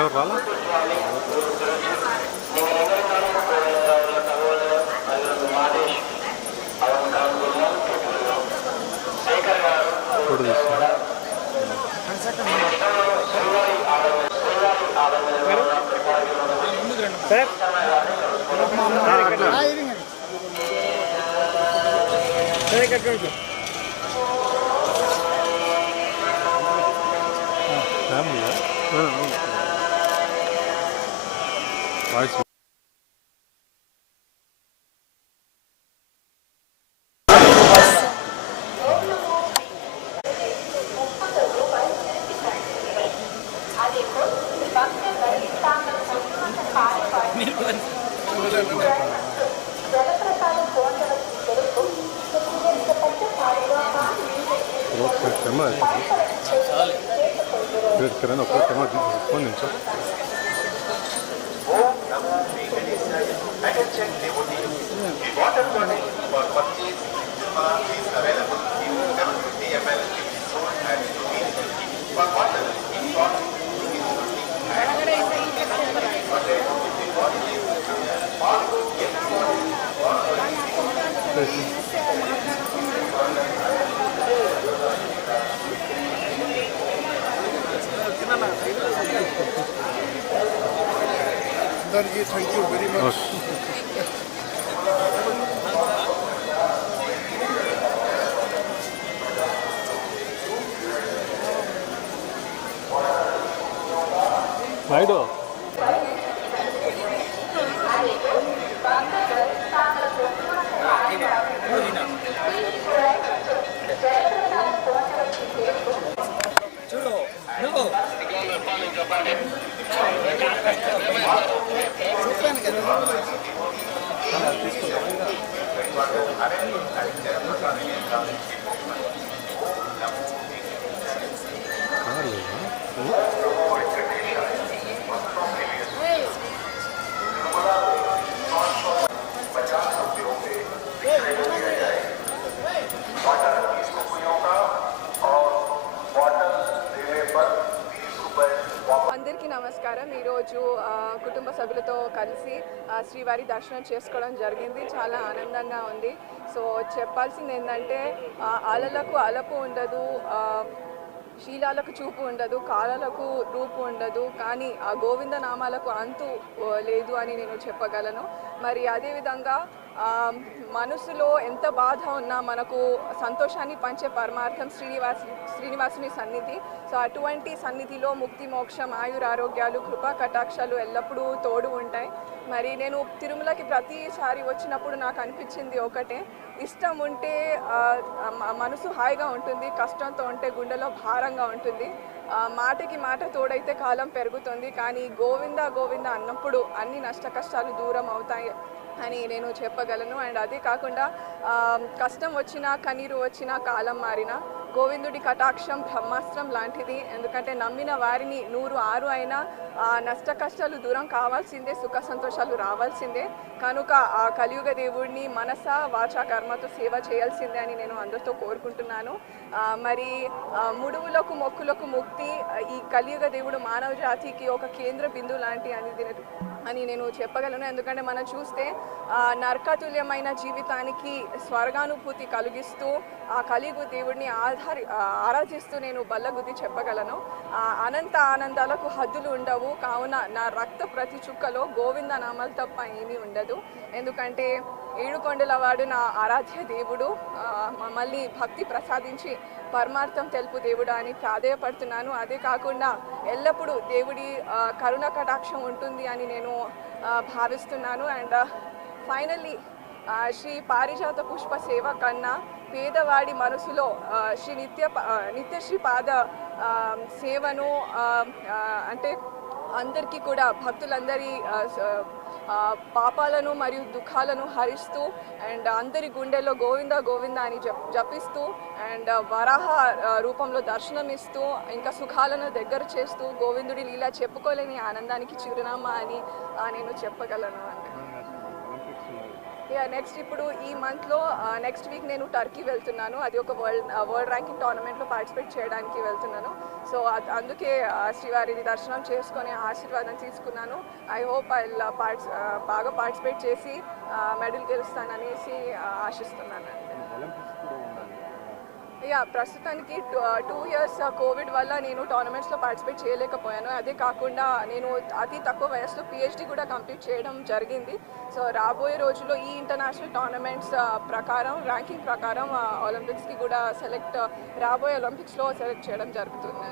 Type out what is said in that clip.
ఎవరు రాలా ఫోటో తీసుకున్నా voice querendo apoio tema disponível. Thank you very much. Naidu. అందరికీ నమస్కారం. ఈరోజు కుటుంబ సభ్యులతో కలిసి శ్రీవారి దర్శనం చేసుకోవడం జరిగింది. చాలా ఆనందంగా ఉంది. సో చెప్పాల్సింది ఏంటంటే అలలకు అలపు ఉండదు, శీలాలకు చూపు ఉండదు, కాలాలకు రూపు ఉండదు, కానీ ఆ గోవింద నామాలకు అంతు లేదు అని నేను చెప్పగలను. మరి అదేవిధంగా మనసులో ఎంత బాధ ఉన్నా మనకు సంతోషాన్ని పంచే పరమార్థం శ్రీనివాసుని సన్నిధి. సో అటువంటి సన్నిధిలో ముక్తి, మోక్షం, ఆయురారోగ్యాలు, కృపా కటాక్షాలు ఎల్లప్పుడూ తోడు ఉంటాయి. మరి నేను తిరుమలకి ప్రతిసారి వచ్చినప్పుడు నాకు అనిపించింది ఒకటే, ఇష్టం ఉంటే మనసు హాయిగా ఉంటుంది, కష్టంతో ఉంటే గుండెలో భారంగా ఉంటుంది. మాటకి మాట తోడైతే కాలం పెరుగుతుంది, కానీ గోవింద గోవింద అన్నప్పుడు అన్ని నష్ట కష్టాలు దూరం అవుతాయి అని నేను చెప్పగలను. అండ్ అదే కాకుండా కష్టం వచ్చినా, కన్నీరు వచ్చినా, కాలం మారినా గోవిందుడి కటాక్షం బ్రహ్మాస్త్రం లాంటిది. ఎందుకంటే నమ్మిన వారిని 100 అయినా నష్ట కష్టాలు దూరం కావాల్సిందే, సుఖ సంతోషాలు రావాల్సిందే. కనుక ఆ కలియుగ దేవుడిని మనస వాచ కర్మతో సేవ చేయాల్సిందే అని నేను అందరితో కోరుకుంటున్నాను. మరి ముడువులకు మొక్కులకు ముక్తి, ఈ కలియుగ దేవుడు మానవ జాతికి ఒక కేంద్ర బిందువు లాంటి అని నేను చెప్పగలను. ఎందుకంటే మనం చూస్తే నరకతుల్యమైన జీవితానికి స్వర్గానుభూతి కలిగిస్తూ ఆ కలియుగ దేవుడిని ఆరాధిస్తూ నేను బల్లగుద్ది చెప్పగలను. అనంత ఆనందాలకు హద్దులు ఉండవు. కావున నా రక్త ప్రతి చుక్కలో గోవింద నామాలు తప్ప ఏమీ ఉండదు. ఎందుకంటే ఏడుకొండలవాడు నా ఆరాధ్య దేవుడు, మమ్మల్ని భక్తి ప్రసాదించి పరమార్థం తెలుపు దేవుడు అని ప్రాధేయపడుతున్నాను. అదే కాకుండా ఎల్లప్పుడూ దేవుడి కరుణ కటాక్షం ఉంటుంది అని నేను భావిస్తున్నాను. అండ్ ఫైనల్లీ శ్రీ పారిజాత పుష్ప సేవ కన్నా పేదవాడి మనసులో శ్రీ నిత్యశ్రీ పాద సేవను అంటే అందరికీ కూడా భక్తులందరి పాపాలను మరియు దుఃఖాలను హరిస్తూ అండ్ అందరి గుండెల్లో గోవింద గోవింద అని జపిస్తూ అండ్ వరాహ రూపంలో దర్శనమిస్తూ ఇంకా సుఖాలను దగ్గర చేస్తూ గోవిందుడి లీలా చెప్పుకోలేని ఆనందానికి చిరునామా అని నేను చెప్పగలను. నెక్స్ట్ ఇప్పుడు ఈ మంత్లో నెక్స్ట్ వీక్ నేను టర్కీ వెళ్తున్నాను. అది ఒక వరల్డ్ ర్యాంకింగ్ టోర్నమెంట్లో పార్టిసిపేట్ చేయడానికి వెళ్తున్నాను. సో అందుకే శ్రీవారి దర్శనం చేసుకొని ఆశీర్వాదం తీసుకున్నాను. ఐ హోప్ ఐ బాగా పార్టిసిపేట్ చేసి మెడల్ గెలుస్తాననేసి ఆశిస్తున్నాను. ప్రస్తుతానికి 2 years కోవిడ్ వల్ల నేను టోర్నమెంట్స్లో పార్టిసిపేట్ చేయలేకపోయాను. అదే కాకుండా నేను అతి తక్కువ వయసులో PhD కూడా కంప్లీట్ చేయడం జరిగింది. సో రాబోయే రోజుల్లో ఈ ఇంటర్నేషనల్ టోర్నమెంట్స్ ప్రకారం ర్యాంకింగ్ ప్రకారం ఒలింపిక్స్కి కూడా రాబోయే ఒలింపిక్స్లో సెలెక్ట్ చేయడం జరుగుతుంది.